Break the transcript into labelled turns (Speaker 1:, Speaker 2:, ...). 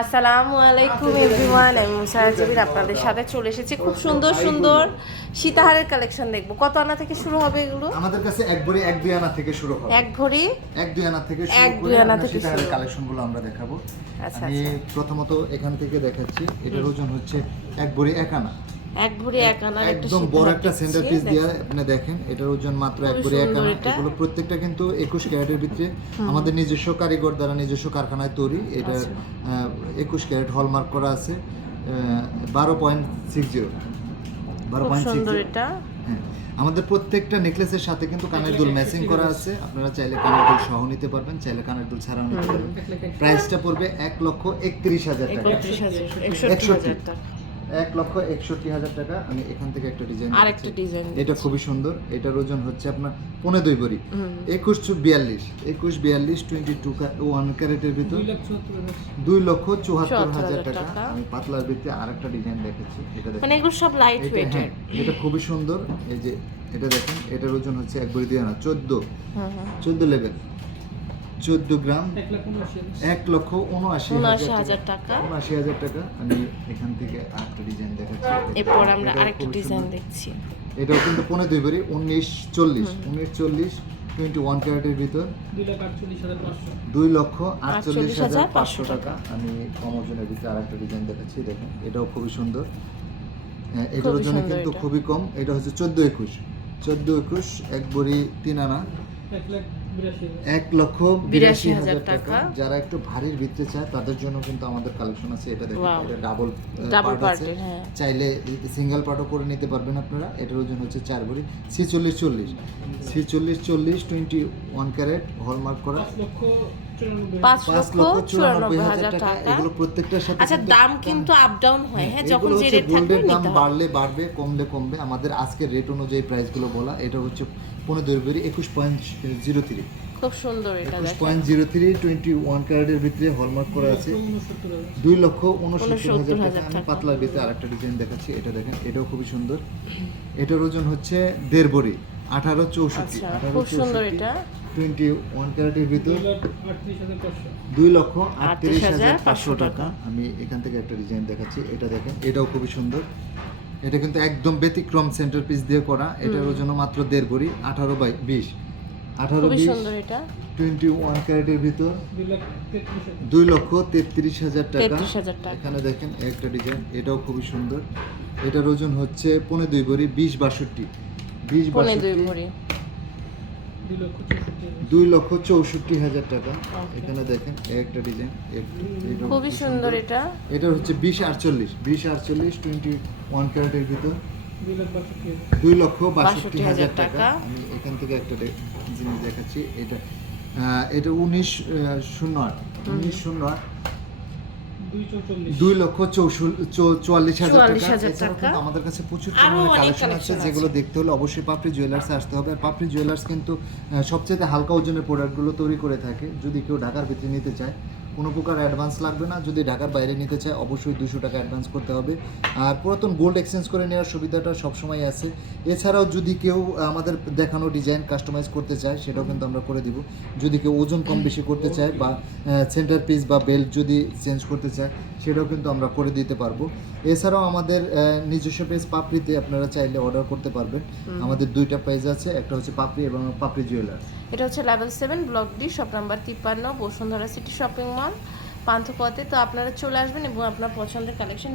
Speaker 1: আসসালামু আলাইকুম এভরিওয়ান আমি মুসারা জবির আপনাদের সাথে চলে এসেছি। খুব সুন্দর সুন্দর সীতাহারের কালেকশন দেখব। কত আনা থেকে শুরু হবে এগুলো?
Speaker 2: আমাদের কাছে এক ভরি এক দুই আনা থেকে শুরু হবে।
Speaker 1: এক ভরি?
Speaker 2: এক দুই আনা থেকে
Speaker 1: এক দুই আনা থেকে
Speaker 2: সীতাহারের। কালেকশনগুলো আমরা দেখাবো।
Speaker 1: আচ্ছা,
Speaker 2: আমি
Speaker 1: আচ্ছা।
Speaker 2: প্রথমত এখান থেকে দেখাচ্ছি। এটার ওজন হচ্ছে এক ভরি এক আনা।
Speaker 1: এক ভরি এক
Speaker 2: একদম বড় একটা সেন্টার পিস দিয়ে আপনি দেখেন এটার ওজন মাত্র এক ভরি এক আনা এগুলো প্রত্যেকটা কিন্তু একুশ ক্যারেটের ভিতরে আমাদের নিজস্ব কারিগর দ্বারা নিজস্ব কারখানায় তৈরি। এটা
Speaker 1: আচ্ছা।
Speaker 2: একুশ ক্যারেট হলমার্ক করা আছে বারো পয়েন্ট সিক্স জিরো বারো পয়েন্ট সিক্স হ্যাঁ। আমাদের প্রত্যেকটা নেকলেসের সাথে কিন্তু কানের দুল ম্যাচিং করা আছে। আপনারা চাইলে কানের দুল সহ নিতে পারবেন চাইলে কানের দুল ছাড়াও নিতে পারবেন। প্রাইসটা পড়বে এক লক্ষ একত্রিশ হাজার টাকা।
Speaker 1: একষট্টি
Speaker 2: একষট্টি।
Speaker 1: হাজার টাকা।
Speaker 2: এক লক্ষ একষট্টি হাজার টাকা আমি এখান থেকে একটা ডিজাইন
Speaker 1: আর একটা ডিজাইন
Speaker 2: এটা খুবই সুন্দর। এটার ওজন হচ্ছে আপনার পনে দুই বড়ি। একুশ বিয়াল্লিশ। একুশ বিয়াল্লিশ টোয়েন্টি টু ওয়ান ক্যারেটের ভিতর। দুই লক্ষ চুয়াত্তর হাজার টাকা। আমি পাতলার ভিত্তি আর একটা ডিজাইন দেখেছি এটা দেখেন।
Speaker 1: মানে এগুলো সব লাইট
Speaker 2: হ্যাঁ এটা খুবই সুন্দর। এই যে এটা দেখেন এটার ওজন হচ্ছে এক বড়ি দিয়ে আনা চোদ্দ। চোদ্দ লেভেল চোদ্দ গ্রাম এক লক্ষ উনআশি হাজার। টাকা। উনআশি হাজার টাকা। আমি এখান থেকে আরেকটা ডিজাইন দেখাচ্ছি।
Speaker 1: এরপর আমরা আরেকটা ডিজাইন দেখছি।
Speaker 2: এটাও কিন্তু পনেরো দুই বারি উনিশ চল্লিশ। উনিশ চল্লিশ টোয়েন্টি ওয়ান ক্যারেটের ভিতর। দুই লক্ষ আটচল্লিশ হাজার পাঁচশো। টাকা। আমি কম ওজনের ভিতরে আরেকটা ডিজাইন দেখাচ্ছি দেখেন। এটাও খুবই সুন্দর। হ্যাঁ, এটার ওজনে কিন্তু খুবই কম। এটা হচ্ছে চোদ্দ একুশ। চোদ্দ একুশ এক বড়ি তিন আনা। এক লক্ষ বিরাশি হাজার টাকা। যারা একটু ভারীর ভিতরে চায় তাদের জন্য কিন্তু আমাদের কালেকশন আছে। এটা দেখুন এটা ডাবল
Speaker 1: Double
Speaker 2: পার্ট আছে।
Speaker 1: হ্যাঁ।
Speaker 2: চাইলে সিঙ্গেল পার্টও করে নিতে পারবেন আপনারা। এটার ওজন হচ্ছে চার ভরি। সি চল্লিশ। চল্লিশ সি চল্লিশ চল্লিশ টোয়েন্টি ওয়ান ক্যারেট হলমার্ক করা
Speaker 1: পাঁচ লক্ষ চুরানব্বই হাজার টাকা।
Speaker 2: এগুলো প্রত্যেকটার সাথে
Speaker 1: আচ্ছা দাম কিন্তু আপ ডাউন হয়। হ্যাঁ যখন যে রেট থাকবে
Speaker 2: দাম বাড়লে বাড়বে কমলে কমবে। আমাদের আজকের রেট অনুযায়ী প্রাইসগুলো বলা এটা হচ্ছে পনেরো ভরি একুশ পয়েন্ট জিরো থ্রি
Speaker 1: খুব সুন্দর এটা দেখেন।
Speaker 2: Point zero three twenty one ক্যারেটের ভিতরে হলমার্ক করা আছে। লক্ষ টাকা। আমি পাতলার ভিতরে আরেকটা ডিজাইন দেখাচ্ছি এটা দেখেন এটাও খুবই সুন্দর। এটার ওজন হচ্ছে দেড় আঠারো চৌষট্টি।
Speaker 1: আচ্ছা
Speaker 2: আঠারো
Speaker 1: খুব সুন্দর এটা।
Speaker 2: টোয়েন্টি ওয়ান ক্যারেটের ভিতর দুই লক্ষ আটত্রিশ হাজার পাঁচশো টাকা। আমি এখান থেকে একটা ডিজাইন দেখাচ্ছি। এটা দেখেন এটাও খুবই সুন্দর। এটা কিন্তু একদম ব্যতিক্রম সেন্টার পিস দিয়ে করা। এটার ওজন মাত্র দেড় ভরি আঠারো বাই বিশ। আঠারো বিশ
Speaker 1: এটা।
Speaker 2: টোয়েন্টি ওয়ান ক্যারেটের ভিতর দুই লক্ষ তেত্রিশ হাজার টাকা। এখানে দেখেন একটা ডিজাইন এটাও খুবই সুন্দর। এটার ওজন হচ্ছে পনেরো দুই ভরি বিশ বাষট্টি। বিশ বাষট্টি দুই লক্ষ চৌষট্টি হাজার। টাকা। এখানে দেখেন একটা ডিজাইন
Speaker 1: খুবই সুন্দর। এটা।
Speaker 2: এটা হচ্ছে বিশ আটচল্লিশ বিশ আটচল্লিশ টোয়েন্টি ওয়ান ক্যারেটের ভিতর। দুই লক্ষ বাষট্টি হাজার। টাকা। আমি এখান থেকে একটা জিনিস দেখাচ্ছি। এটা এটা উনিশ শূন্য আট। উনিশ শূন্য আট। দুই লক্ষ চৌষল- চুয়াল্লিশ হাজার টাকা। আমাদের কাছে প্রচুর পরিমাণে কালেকশন আছে যেগুলো দেখতে হলে অবশ্যই পাপড়ি জুয়েলার্সে আসতে হবে। আর পাপড়ি জুয়েলার্স কিন্তু সবচেয়ে হালকা ওজনের প্রোডাক্টগুলো তৈরি করে থাকে। যদি কেউ ঢাকার ভিতরে নিতে চায় কোনো প্রকার অ্যাডভান্স লাগবে না। যদি ঢাকার বাইরে নিতে চায় অবশ্যই দুশো টাকা অ্যাডভান্স করতে হবে। আর পুরাতন গোল্ড এক্সচেঞ্জ করে নেওয়ার সুবিধাটা সবসময় আছে। এছাড়াও যদি কেউ আমাদের দেখানো ডিজাইন কাস্টমাইজ করতে চায় সেটাও কিন্তু আমরা করে দিব। যদি কেউ ওজন কম বেশি করতে চায় বা সেন্টার পিস বা বেল্ট যদি চেঞ্জ করতে চায় সেটাও কিন্তু আমরা করে দিতে পারব। এছাড়াও আমাদের নিজস্ব পেজ পাপড়িতে আপনারা চাইলে অর্ডার করতে পারবেন। আমাদের দুইটা পেজ আছে একটা হচ্ছে পাপড়ি এবং পাপড়ি জুয়েলার
Speaker 1: এটা হচ্ছে level seven block D shop number তিপ্পান্ন, বসুন্ধরা সিটি শপিং মল পান্থপথে। তো আপনারা চলে আসবেন এবং আপনার পছন্দের কালেকশন